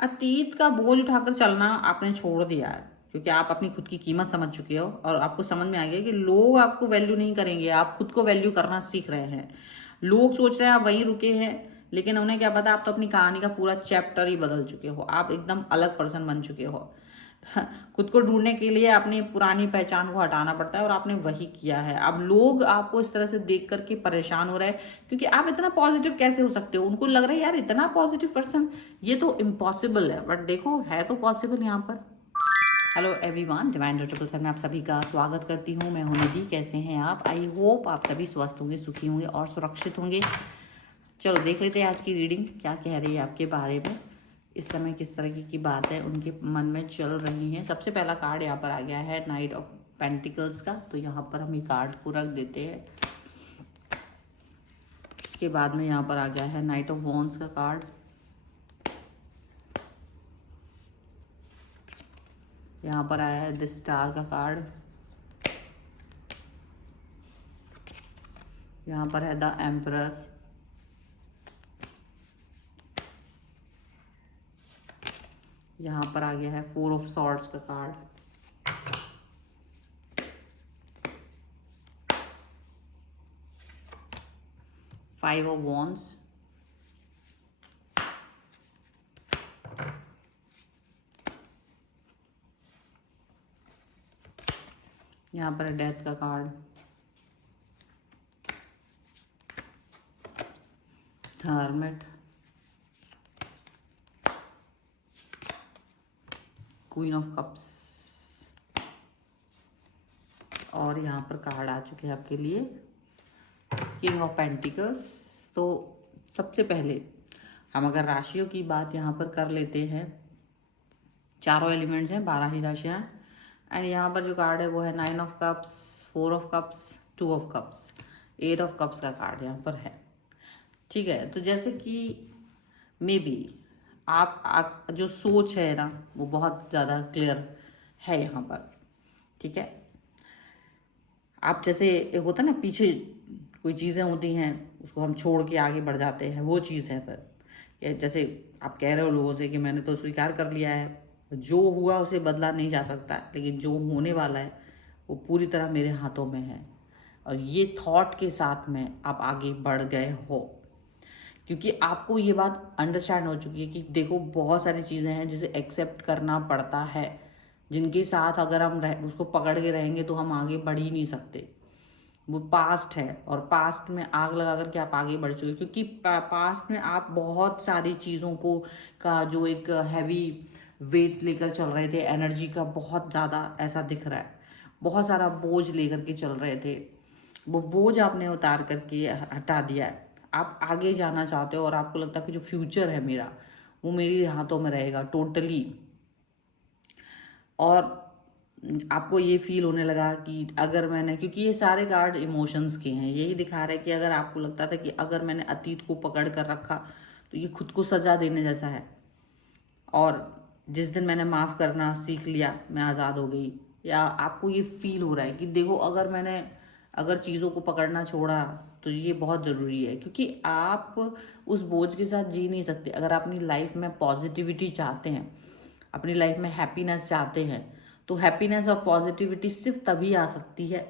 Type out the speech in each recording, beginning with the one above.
अतीत का बोझ उठाकर चलना आपने छोड़ दिया है, क्योंकि आप अपनी खुद की कीमत समझ चुके हो और आपको समझ में आ गया कि लोग आपको वैल्यू नहीं करेंगे, आप खुद को वैल्यू करना सीख रहे हैं। लोग सोच रहे हैं आप वहीं रुके हैं, लेकिन उन्हें क्या पता आप तो अपनी कहानी का पूरा चैप्टर ही बदल चुके हो, आप एकदम अलग पर्सन बन चुके हो। खुद को ढूंढने के लिए अपनी पुरानी पहचान को हटाना पड़ता है और आपने वही किया है। अब लोग आपको इस तरह से देख करके परेशान हो रहे हैं, क्योंकि आप इतना पॉजिटिव कैसे हो सकते हो। उनको लग रहा है यार इतना पॉजिटिव पर्सन, ये तो इम्पॉसिबल है, बट देखो है तो पॉसिबल यहाँ पर। Hello everyone, divine triple seven में आप सभी का स्वागत करती हूँ। मैं हूं निधि। कैसे हैं आप? आई होप आप सभी स्वस्थ होंगे, सुखी होंगे और सुरक्षित होंगे। चलो देख लेते हैं आज की रीडिंग क्या कह रही है आपके बारे में। इस समय किस तरह की बात है उनके मन में चल रही है। सबसे पहला कार्ड यहाँ पर आ गया है नाइट ऑफ पेंटिकल्स का, तो यहाँ पर हम ये कार्ड को रख देते हैं। इसके बाद में यहाँ पर आ गया है नाइट ऑफ वॉन्ड्स का कार्ड। यहाँ पर आया है द स्टार का कार्ड। यहाँ पर है द एम्परर। यहाँ पर आ गया है फोर ऑफ सॉर्ड्स का कार्ड। Five of wands. यहाँ पर है डेथ का card. Hermit. Queen of cups. और यहाँ पर कार्ड आ चुके हैं आपके लिए किंग ऑफ पेंटिकल्स। तो सबसे पहले हम अगर राशियों की बात यहाँ पर कर लेते हैं, चारों एलिमेंट्स हैं, 12 ही राशियाँ। एंड यहाँ पर जो कार्ड है वो है 9 of cups, 4 of cups, 2 of cups, 8 of cups का कार्ड यहाँ पर है। ठीक है, तो जैसे कि मे बी आप जो सोच है ना वो बहुत ज़्यादा क्लियर है यहाँ पर। ठीक है, आप जैसे एक होता है ना, पीछे कोई चीज़ें होती हैं उसको हम छोड़ के आगे बढ़ जाते हैं, वो चीज़ है। पर जैसे आप कह रहे हो लोगों से कि मैंने तो स्वीकार कर लिया है, जो हुआ उसे बदला नहीं जा सकता, लेकिन जो होने वाला है वो पूरी तरह मेरे हाथों में है। और ये थॉट के साथ में आप आगे बढ़ गए हो, क्योंकि आपको ये बात अंडरस्टैंड हो चुकी है कि देखो बहुत सारी चीज़ें हैं जिसे एक्सेप्ट करना पड़ता है, जिनके साथ अगर हम उसको पकड़ के रहेंगे तो हम आगे बढ़ ही नहीं सकते। वो पास्ट है और पास्ट में आग लगा करके आप आगे बढ़ चुके, क्योंकि पास्ट में आप बहुत सारी चीज़ों को का जो एक हैवी वेट लेकर चल रहे थे, एनर्जी का बहुत ज़्यादा ऐसा दिख रहा है, बहुत सारा बोझ लेकर के चल रहे थे। वो बोझ आपने उतार करके हटा दिया है। आप आगे जाना चाहते हो और आपको लगता है कि जो फ्यूचर है मेरा वो मेरे हाथों में रहेगा टोटली। और आपको ये फील होने लगा कि अगर मैंने, क्योंकि ये सारे कार्ड इमोशंस के हैं, यही दिखा रहा है कि अगर आपको लगता था कि अगर मैंने अतीत को पकड़ कर रखा तो ये खुद को सजा देने जैसा है, और जिस दिन मैंने माफ़ करना सीख लिया मैं आज़ाद हो गई। या आपको ये फील हो रहा है कि देखो अगर चीज़ों को पकड़ना छोड़ा तो ये बहुत ज़रूरी है, क्योंकि आप उस बोझ के साथ जी नहीं सकते। अगर आप अपनी लाइफ में पॉजिटिविटी चाहते हैं, अपनी लाइफ में हैप्पीनेस चाहते हैं, तो हैप्पीनेस और पॉजिटिविटी सिर्फ तभी आ सकती है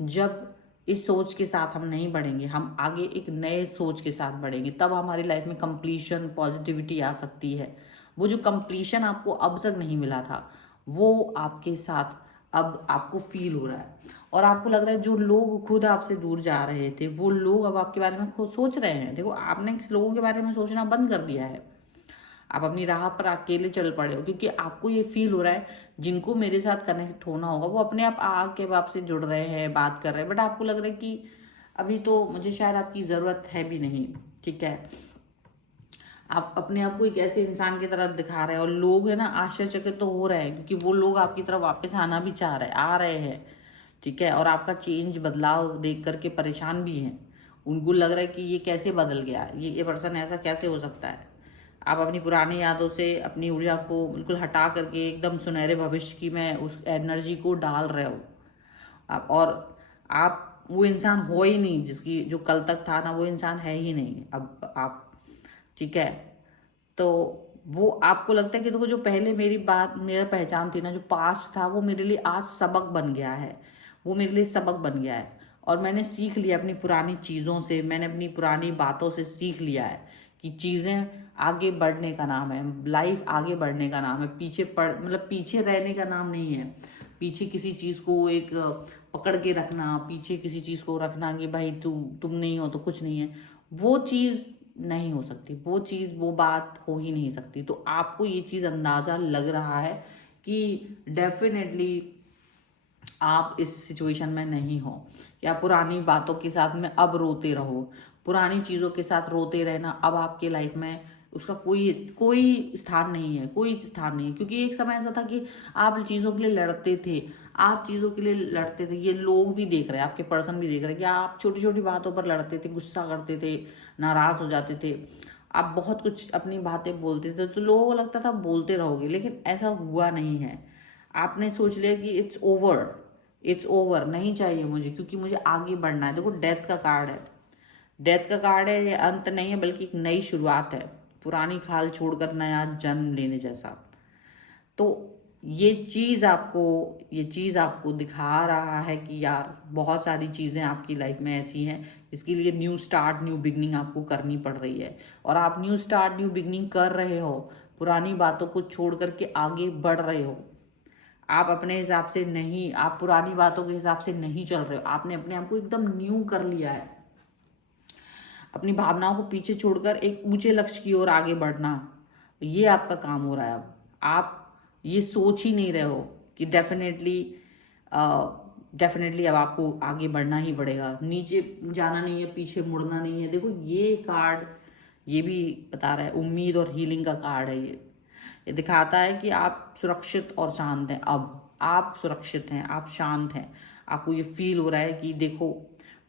जब इस सोच के साथ हम नहीं बढ़ेंगे, हम आगे एक नए सोच के साथ बढ़ेंगे, तब हमारी लाइफ में कंप्लीशन पॉजिटिविटी आ सकती है। वो जो कंप्लीशन आपको अब तक नहीं मिला था वो आपके साथ अब आपको फील हो रहा है, और आपको लग रहा है जो लोग खुद आपसे दूर जा रहे थे वो लोग अब आपके बारे में खुद सोच रहे हैं। देखो आपने लोगों के बारे में सोचना बंद कर दिया है, आप अपनी राह पर अकेले चल पड़े हो, क्योंकि आपको ये फील हो रहा है जिनको मेरे साथ कनेक्ट होना होगा वो अपने आप आके आपसे जुड़ रहे हैं, बात कर रहे हैं, बट आपको लग रहा है कि अभी तो मुझे शायद आपकी ज़रूरत है भी नहीं। ठीक है, आप अपने आप को एक ऐसे इंसान की तरह दिखा रहे हैं और लोग है ना आश्चर्यचकित तो हो रहे हैं, क्योंकि वो लोग आपकी तरफ वापस आना भी चाह रहे आ रहे हैं। ठीक है, और आपका चेंज बदलाव देख करके परेशान भी हैं। उनको लग रहा है कि ये कैसे बदल गया, ये पर्सन ऐसा कैसे हो सकता है। आप अपनी पुरानी यादों से अपनी ऊर्जा को बिल्कुल हटा करके एकदम सुनहरे भविष्य की में उस एनर्जी को डाल रहे हो आप, और आप वो इंसान हो ही नहीं जिसकी जो कल तक था ना, वो इंसान है ही नहीं अब आप। ठीक है, तो वो आपको लगता है कि देखो जो पहले मेरा पहचान थी ना, जो पास्ट था, वो मेरे लिए आज सबक बन गया है, वो मेरे लिए सबक बन गया है। और मैंने सीख लिया अपनी पुरानी चीज़ों से, मैंने अपनी पुरानी बातों से सीख लिया है कि चीज़ें आगे बढ़ने का नाम है, लाइफ आगे बढ़ने का नाम है, मतलब पीछे रहने का नाम नहीं है। पीछे किसी चीज़ को एक पकड़ के रखना, पीछे किसी चीज़ को रखना कि भाई तुम नहीं हो तो कुछ नहीं है, वो चीज़ नहीं हो सकती, वो चीज़ वो बात हो ही नहीं सकती। तो आपको ये चीज़ अंदाज़ा लग रहा है कि डेफिनेटली आप इस सिचुएशन में नहीं हो, या पुरानी बातों के साथ में अब रोते रहो, पुरानी चीज़ों के साथ रोते रहना अब आपके लाइफ में उसका कोई कोई स्थान नहीं है, कोई स्थान नहीं है। क्योंकि एक समय ऐसा था कि आप चीज़ों के लिए लड़ते थे, आप चीज़ों के लिए लड़ते थे, ये लोग भी देख रहे हैं, आपके पर्सन भी देख रहे हैं कि आप छोटी छोटी बातों पर लड़ते थे, गुस्सा करते थे, नाराज़ हो जाते थे, आप बहुत कुछ अपनी बातें बोलते थे, तो लोगों को लगता था बोलते रहोगे, लेकिन ऐसा हुआ नहीं है। आपने सोच लिया कि इट्स ओवर, इट्स ओवर, नहीं चाहिए मुझे, क्योंकि मुझे आगे बढ़ना है। देखो डेथ का कार्ड है, डेथ का कार्ड है, ये अंत नहीं है बल्कि एक नई शुरुआत है, पुरानी खाल छोड़कर नया जन्म लेने जैसा। तो ये चीज़ आपको दिखा रहा है कि यार बहुत सारी चीज़ें आपकी लाइफ में ऐसी हैं जिसके लिए न्यू स्टार्ट, न्यू बिगनिंग आपको करनी पड़ रही है, और आप न्यू स्टार्ट, न्यू बिगनिंग कर रहे हो, पुरानी बातों को छोड़ करके आगे बढ़ रहे हो। आप अपने हिसाब से नहीं, आप पुरानी बातों के हिसाब से नहीं चल रहे हो, आपने अपने आप को एकदम न्यू कर लिया है। अपनी भावनाओं को पीछे छोड़कर एक ऊंचे लक्ष्य की ओर आगे बढ़ना, ये आपका काम हो रहा है। अब आप ये सोच ही नहीं रहे हो कि डेफिनेटली अब आपको आगे बढ़ना ही पड़ेगा, नीचे जाना नहीं है, पीछे मुड़ना नहीं है। देखो ये कार्ड ये भी बता रहा है, उम्मीद और हीलिंग का कार्ड है ये दिखाता है कि आप सुरक्षित और शांत हैं। अब आप सुरक्षित हैं, आप शांत हैं, आपको ये फील हो रहा है कि देखो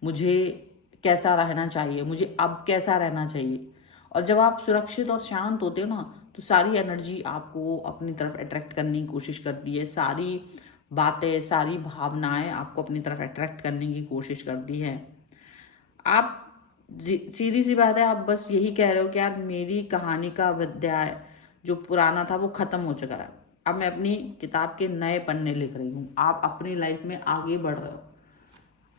मुझे कैसा रहना चाहिए, मुझे अब कैसा रहना चाहिए। और जब आप सुरक्षित और शांत होते हो ना, तो सारी एनर्जी आपको अपनी तरफ अट्रैक्ट करने की कोशिश करती है, सारी बातें, सारी भावनाएं आपको अपनी तरफ अट्रैक्ट करने की कोशिश करती है। आप सीधी सी बात है, आप बस यही कह रहे हो कि यार मेरी कहानी का अध्याय जो पुराना था वो खत्म हो चुका है, अब मैं अपनी किताब के नए पन्ने लिख रही हूँ। आप अपनी लाइफ में आगे बढ़ रहे हो,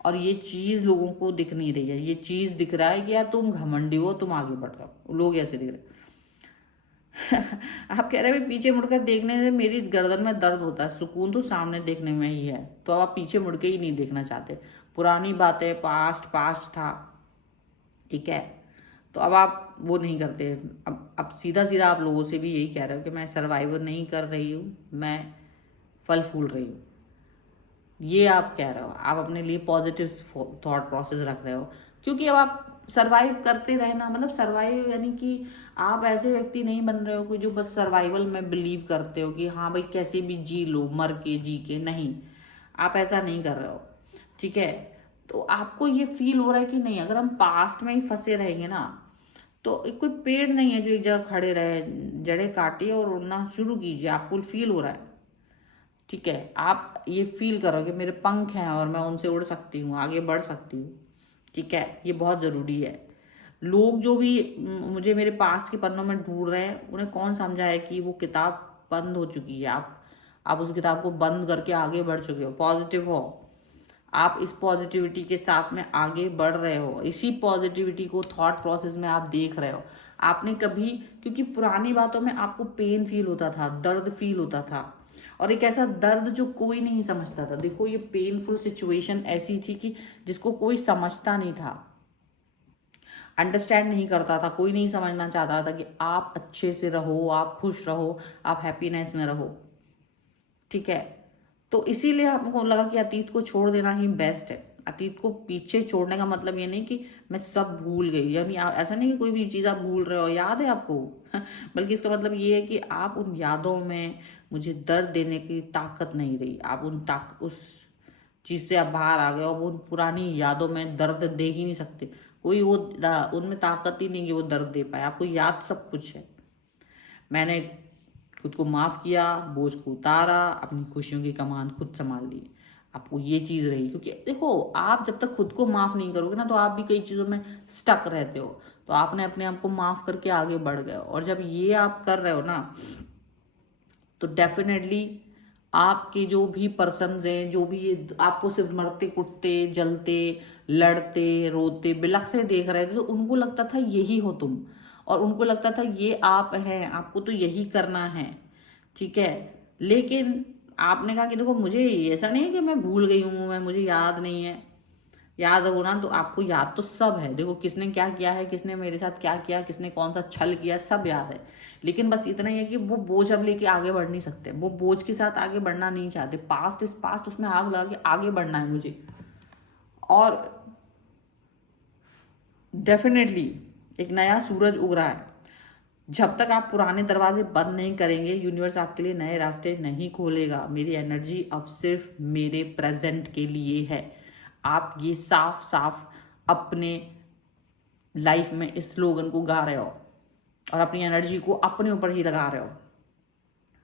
और ये चीज़ लोगों को दिख नहीं रही है, ये चीज़ दिख रहा है कि यार तुम घमंडी हो, तुम आगे बढ़ रहे हो, लोग ऐसे दिख रहे आप कह रहे हैं पीछे मुड़कर देखने से मेरी गर्दन में दर्द होता है, सुकून तो सामने देखने में ही है। तो अब आप पीछे मुड़ के ही नहीं देखना चाहते, पुरानी बातें, पास्ट पास्ट था, ठीक है। तो अब आप वो नहीं करते। अब सीधा सीधा आप लोगों से भी यही कह रहे हो कि मैं सर्वाइवर नहीं कर रही हूँ, मैं फल फूल रही हूँ, ये आप कह रहे हो। आप अपने लिए पॉजिटिव थॉट प्रोसेस रख रहे हो, क्योंकि अब आप सरवाइव करते रहना, मतलब सरवाइव यानी कि आप ऐसे व्यक्ति नहीं बन रहे हो कि जो बस सर्वाइवल में बिलीव करते हो कि हाँ भाई कैसे भी जी लो, मर के जी के, नहीं, आप ऐसा नहीं कर रहे हो, ठीक है। तो आपको ये फील हो रहा है कि नहीं, अगर हम पास्ट में ही फंसे रहेंगे ना, तो एक कोई पेड़ नहीं है जो एक जगह खड़े रहे, जड़ें काटिए और उड़ना शुरू कीजिए, आपको फील हो रहा है, ठीक है। आप ये फील करो कि मेरे पंख हैं और मैं उनसे उड़ सकती हूँ, आगे बढ़ सकती हूँ, ठीक है। ये बहुत ज़रूरी है। लोग जो भी मुझे मेरे पास के पन्नों में ढूंढ रहे हैं, उन्हें कौन समझा है कि वो किताब बंद हो चुकी है, आप उस किताब को बंद करके आगे बढ़ चुके हो, पॉजिटिव हो, आप इस पॉजिटिविटी के साथ में आगे बढ़ रहे हो, इसी पॉजिटिविटी को थॉट प्रोसेस में आप देख रहे हो। आपने कभी, क्योंकि पुरानी बातों में आपको पेन फील होता था, दर्द फील होता था, और एक ऐसा दर्द जो कोई नहीं समझता था। देखो ये पेनफुल सिचुएशन ऐसी थी कि जिसको कोई समझता नहीं था, अंडरस्टैंड नहीं करता था, कोई नहीं समझना चाहता था कि आप अच्छे से रहो, आप खुश रहो, आप हैप्पीनेस में रहो, ठीक है। तो इसीलिए आपको लगा कि अतीत को छोड़ देना ही बेस्ट है। अतीत को पीछे छोड़ने का मतलब ये नहीं कि मैं सब भूल गई, यानी ऐसा नहीं कि कोई भी चीज़ आप भूल रहे हो, याद है आपको बल्कि इसका मतलब ये है कि आप उन यादों में मुझे दर्द देने की ताकत नहीं रही, आप उस चीज़ से आप बाहर आ गए, और वो पुरानी यादों में दर्द दे ही नहीं सकते। कोई वो उनमें ताकत ही नहीं कि वो दर्द दे पाए, आपको याद सब कुछ है। मैंने खुद को माफ़ किया, बोझ को उतारा, अपनी खुशियों की कमान खुद संभाल ली। आपको ये चीज़ रही, क्योंकि देखो आप जब तक खुद को माफ़ नहीं करोगे ना तो आप भी कई चीज़ों में स्टक रहते हो। तो आपने अपने आप को माफ़ करके आगे बढ़ गए हो, और जब ये आप कर रहे हो ना तो डेफिनेटली आपके जो भी पर्सन्स हैं, जो भी ये आपको सिर्फ मरते कुटते जलते लड़ते रोते बिलखते देख रहे थे, तो उनको लगता था यही हो तुम, और उनको लगता था ये आप हैं, आपको तो यही करना है, ठीक है। लेकिन आपने कहा कि देखो मुझे ऐसा नहीं है कि मैं भूल गई हूँ, मैं मुझे याद नहीं है। याद होना तो आपको याद तो सब है, देखो किसने क्या किया है, किसने मेरे साथ क्या किया, किसने कौन सा छल किया, सब याद है। लेकिन बस इतना ही है कि वो बोझ अब लेके आगे बढ़ नहीं सकते, वो बोझ के साथ आगे बढ़ना नहीं चाहते। पास्ट इज पास्ट, उसमें आग लगा के आगे बढ़ना है मुझे। और डेफिनेटली एक नया सूरज उग रहा है। जब तक आप पुराने दरवाजे बंद नहीं करेंगे, यूनिवर्स आपके लिए नए रास्ते नहीं खोलेगा। मेरी एनर्जी अब सिर्फ मेरे प्रेजेंट के लिए है। आप ये साफ साफ अपने लाइफ में इस स्लोगन को गा रहे हो और अपनी एनर्जी को अपने ऊपर ही लगा रहे हो।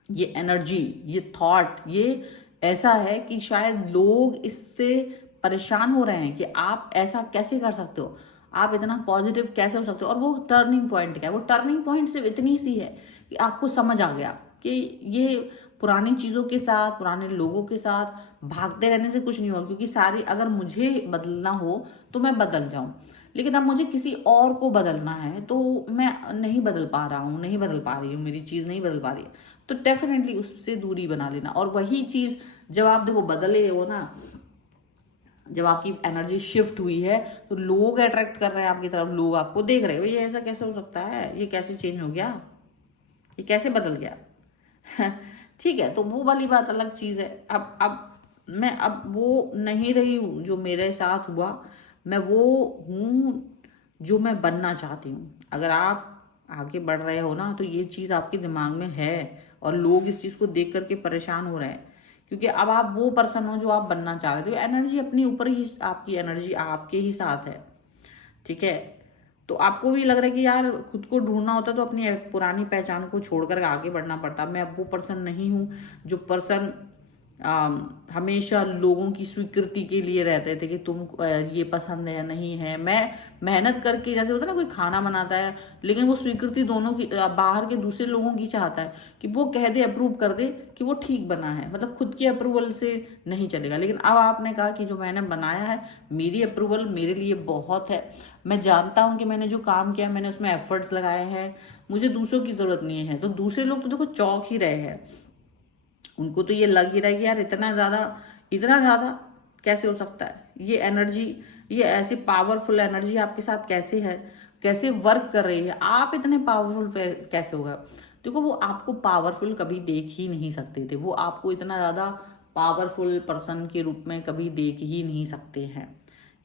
ये एनर्जी, ये थॉट, ये ऐसा है कि शायद लोग इससे परेशान हो रहे हैं कि आप ऐसा कैसे कर सकते हो, आप इतना पॉजिटिव कैसे हो सकते हो। और वो टर्निंग पॉइंट क्या है, वो टर्निंग पॉइंट सिर्फ इतनी सी है कि आपको समझ आ गया कि ये पुरानी चीज़ों के साथ, पुराने लोगों के साथ भागते रहने से कुछ नहीं होगा, क्योंकि सारी, अगर मुझे बदलना हो तो मैं बदल जाऊं, लेकिन अब मुझे किसी और को बदलना है तो मैं नहीं बदल पा रहा हूँ, नहीं बदल पा रही हूँ, मेरी चीज़ नहीं बदल पा रही है। तो डेफिनेटली उससे दूरी बना लेना। और वही चीज़ जब आप देखो बदले हो ना, जब आपकी एनर्जी शिफ्ट हुई है तो लोग अट्रैक्ट कर रहे हैं आपकी तरफ, लोग आपको देख रहे हो, ये ऐसा कैसे हो सकता है, ये कैसे चेंज हो गया, ये कैसे बदल गया। ठीक है, तो वो वाली बात अलग चीज़ है। अब मैं अब वो नहीं रही हूँ जो मेरे साथ हुआ, मैं वो हूँ जो मैं बनना चाहती हूँ। अगर आप आगे बढ़ रहे हो ना तो ये चीज़ आपके दिमाग में है, और लोग इस चीज़ को देख करके परेशान हो रहे हैं, क्योंकि अब आप वो पर्सन हो जो आप बनना चाह रहे थे। एनर्जी अपनी ऊपर ही, आपकी एनर्जी आपके ही साथ है, ठीक है। तो आपको भी लग रहा है कि यार खुद को ढूंढना होता तो अपनी पुरानी पहचान को छोड़कर आगे बढ़ना पड़ता। मैं अब वो पर्सन नहीं हूँ जो पर्सन हमेशा लोगों की स्वीकृति के लिए रहते थे कि तुम ये पसंद है या नहीं है। मैं मेहनत करके, जैसे होता है ना कोई खाना बनाता है, लेकिन वो स्वीकृति दोनों की, बाहर के दूसरे लोगों की चाहता है कि वो कह दे, अप्रूव कर दे कि वो ठीक बना है, मतलब खुद की अप्रूवल से नहीं चलेगा। लेकिन अब आपने कहा कि जो मैंने बनाया है, मेरी अप्रूवल मेरे लिए बहुत है, मैं जानता हूँ कि मैंने जो काम किया मैंने उसमें एफर्ट्स लगाए हैं, मुझे दूसरों की ज़रूरत नहीं है। तो दूसरे लोग तो देखो चौंक ही रहे हैं, उनको तो ये लग ही रहा है कि यार इतना ज़्यादा कैसे हो सकता है, ये एनर्जी, ये ऐसी पावरफुल एनर्जी आपके साथ कैसे है, कैसे वर्क कर रही है, आप इतने पावरफुल कैसे होगा। देखो वो आपको पावरफुल कभी देख ही नहीं सकते थे, वो आपको इतना ज़्यादा पावरफुल पर्सन के रूप में कभी देख ही नहीं सकते हैं।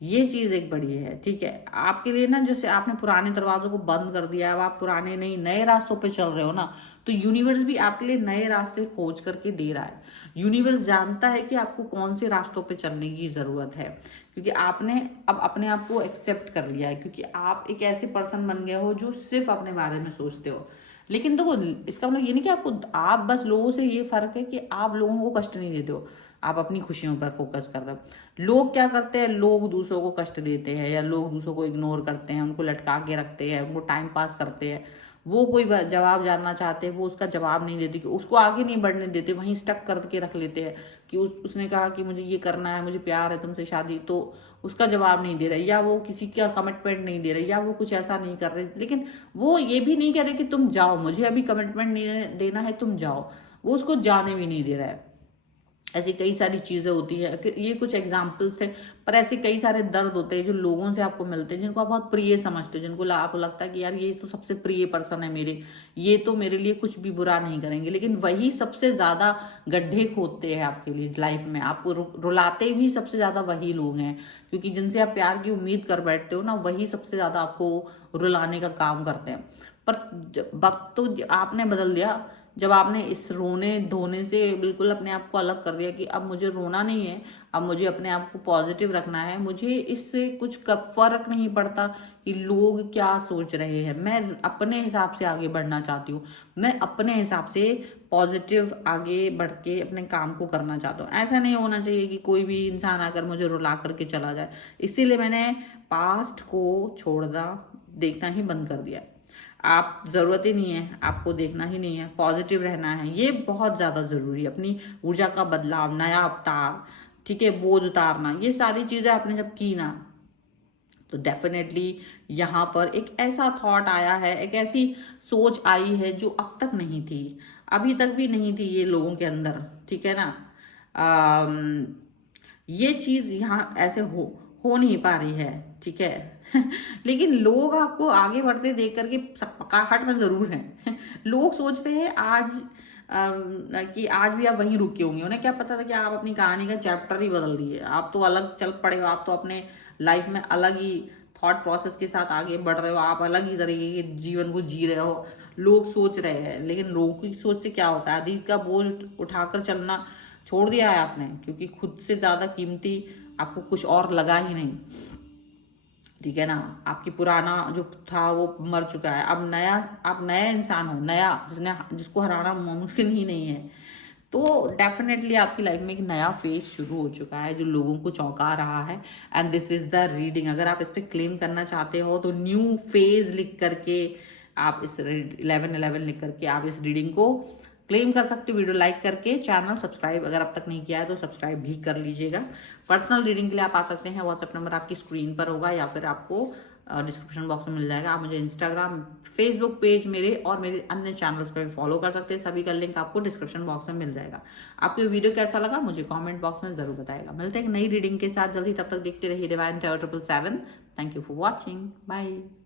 ये चीज़ एक बड़ी है, ठीक है। आपके लिए ना, जैसे आपने पुराने दरवाजों को बंद कर दिया, अब आप पुराने नहीं नए रास्तों पे चल रहे हो ना, तो यूनिवर्स भी आपके लिए नए रास्ते खोज करके दे रहा है। यूनिवर्स जानता है कि आपको कौन से रास्तों पे चलने की ज़रूरत है, क्योंकि आपने अब अपने आप को एक्सेप्ट कर लिया है, क्योंकि आप एक ऐसे पर्सन बन गए हो जो सिर्फ अपने बारे में सोचते हो। लेकिन देखो इसका मतलब ये नहीं कि आपको, आप बस लोगों से, ये फर्क है कि आप लोगों को कष्ट नहीं देते हो, आप अपनी खुशियों पर फोकस कर रहे हो। लोग क्या करते हैं, लोग दूसरों को कष्ट देते हैं, या लोग दूसरों को इग्नोर करते हैं, उनको लटका के रखते हैं, उनको टाइम पास करते हैं। वो कोई जवाब जानना चाहते हैं, वो उसका जवाब नहीं देते, कि उसको आगे नहीं बढ़ने देते, वहीं स्टक करके रख लेते हैं कि उसने कहा कि मुझे ये करना है, मुझे प्यार है तुमसे शादी, तो उसका जवाब नहीं दे रहे, या वो किसी का कमिटमेंट नहीं दे रहे, या वो कुछ ऐसा नहीं कर रहे। लेकिन वो ये भी नहीं कह रहे कि तुम जाओ, मुझे अभी कमिटमेंट नहीं देना है, तुम जाओ, वो उसको जाने भी नहीं दे रहा है। ऐसी कई सारी चीज़ें होती है, ये कुछ एग्जाम्पल्स है, पर ऐसे कई सारे दर्द होते हैं जो लोगों से आपको मिलते हैं, जिनको आप बहुत प्रिय समझते हो, जिनको आपको लगता है कि यार ये तो सबसे प्रिय पर्सन है मेरे, ये तो मेरे लिए कुछ भी बुरा नहीं करेंगे। लेकिन वही सबसे ज़्यादा गड्ढे खोदते हैं आपके लिए लाइफ में, आपको रुलाते भी सबसे ज़्यादा वही लोग हैं, क्योंकि जिनसे आप प्यार की उम्मीद कर बैठते हो ना, वही सबसे ज़्यादा आपको रुलाने का काम करते हैं। पर वक्त तो आपने बदल दिया, जब आपने इस रोने धोने से बिल्कुल अपने आप को अलग कर दिया कि अब मुझे रोना नहीं है, अब मुझे अपने आप को पॉजिटिव रखना है, मुझे इससे कुछ फर्क नहीं पड़ता कि लोग क्या सोच रहे हैं, मैं अपने हिसाब से आगे बढ़ना चाहती हूँ, मैं अपने हिसाब से पॉजिटिव आगे बढ़ के अपने काम को करना चाहता हूँ। ऐसा नहीं होना चाहिए कि कोई भी इंसान आकर मुझे रुला करके चला जाए। इसीलिए मैंने पास्ट को छोड़ना, देखना ही बंद कर दिया। आप ज़रूरत ही नहीं है, आपको देखना ही नहीं है, पॉजिटिव रहना है, ये बहुत ज़्यादा ज़रूरी है। अपनी ऊर्जा का बदलाव, नया अवतार, ठीक है, बोझ उतारना, ये सारी चीज़ें आपने जब की ना, तो डेफिनेटली यहाँ पर एक ऐसा थॉट आया है, एक ऐसी सोच आई है जो अब तक नहीं थी, अभी तक भी नहीं थी ये लोगों के अंदर, ठीक है ना। ये चीज़ यहाँ ऐसे हो नहीं पा रही है, ठीक है। लेकिन लोग आपको आगे बढ़ते देख करके पकाहट में ज़रूर हैं। लोग सोच रहे हैं आज कि आज भी आप वहीं रुके होंगे, उन्हें क्या पता था कि आप अपनी कहानी का चैप्टर ही बदल दिए, आप तो अलग चल पड़े हो, आप तो अपने लाइफ में अलग ही थॉट प्रोसेस के साथ आगे बढ़ रहे हो, आप अलग ही तरीके के जीवन को जी रहे हो। लोग सोच रहे हैं, लेकिन लोगों की सोच से क्या होता है, अतीत का बोझ उठाकर चलना छोड़ दिया है आपने, क्योंकि खुद से ज़्यादा कीमती आपको कुछ और लगा ही नहीं, ठीक है ना। आपकी पुराना जो था वो मर चुका है, अब नया, आप नया इंसान हो, नया, जिसको हराना मुमकिन ही नहीं है। तो डेफिनेटली आपकी लाइफ में एक नया फेज शुरू हो चुका है जो लोगों को चौंका रहा है। And this is the reading. अगर आप इस पर क्लेम करना चाहते हो तो न्यू फेज लिख करके आप इस 1111 लिख करके आप इस रीडिंग को क्लेम कर सकते हो। वीडियो लाइक करके, चैनल सब्सक्राइब अगर अब तक नहीं किया है तो सब्सक्राइब भी कर लीजिएगा। पर्सनल रीडिंग के लिए आप आ सकते हैं, व्हाट्सएप नंबर आपकी स्क्रीन पर होगा या फिर आपको डिस्क्रिप्शन बॉक्स में मिल जाएगा। आप मुझे इंस्टाग्राम, फेसबुक पेज मेरे और मेरे अन्य चैनल्स पे भी फॉलो कर सकते हैं, सभी का लिंक आपको डिस्क्रिप्शन बॉक्स में मिल जाएगा। आपको वीडियो कैसा लगा मुझे कमेंट बॉक्स में जरूर बताएगा। मिलते हैं एक नई रीडिंग के साथ जल्दी, तब तक देखते रहिए Divine Tarot 777। Thank you for watching, bye.